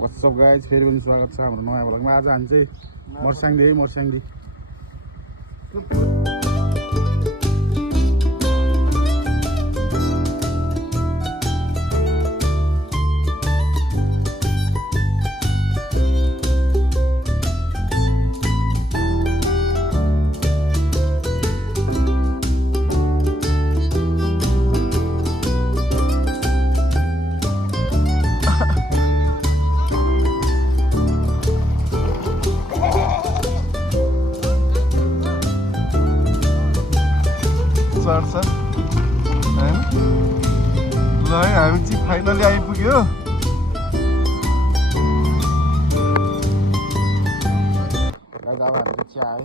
What's up guys फेरि पनि स्वागत छ हाम्रो नयाँ भ्लगमा। आज हामी चाहिँ मर्स्याङदी चढ्छ हैन। ल है हामी चाहिँ फाइनली आइपुग्यो। अब हामी चिया है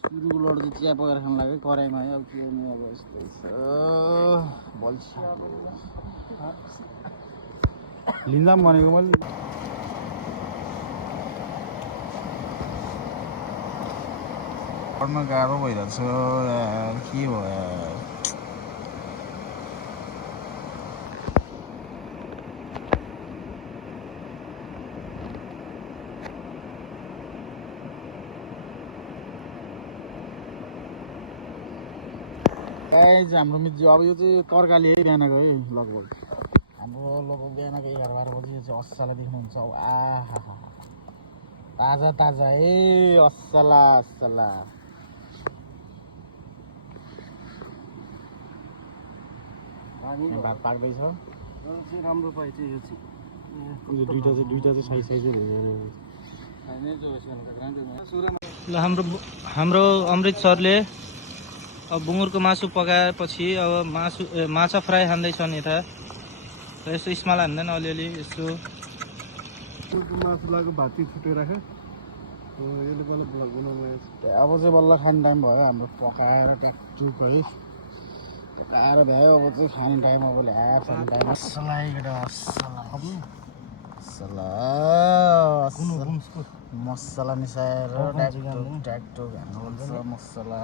सुरुको लोड चाहिँ चिया पकाएर खानु लाग्यो कराईमा है। अब के नि अब यस्तै छ बल्छी लिँदा पनि भनेको मैले पढ्न गाह्रो भइरहेछ यार, के हो यार। गाइज हाम्रो मित्र अब यो चाहिँ कर्काली है बिहानको है लगभग हाम्रो लगभग बिहानको 11-12 बजी चाहिँ असला देख्नुहुन्छ। आहा ताजा ताजा है असला भात पाक्दैछ। राम्रो पाइन्छ यो चाहिँ दुईटा चाहिँ साइज ल हाम्रो अमृत सरले अब बुङ्गुरको मासु पकाएपछि अब माछा फ्राई खाँदैछन् यता। र यसो स्माल हान्दैन अलिअलि यस्तो मासु लाग्यो भाती छुटेर राख्यो। यसले मलाई भ्लग बनाउनु अब चाहिँ बल्ल खाने टाइम भयो हाम्रो पकाएर ट्याकटुक है पकाएर भ्यायो। अब चाहिँ खाने टाइम अब ल्याब खाने टाइम मसला मिसाएर ट्याकटुक हाल्नुपर्छ मसला।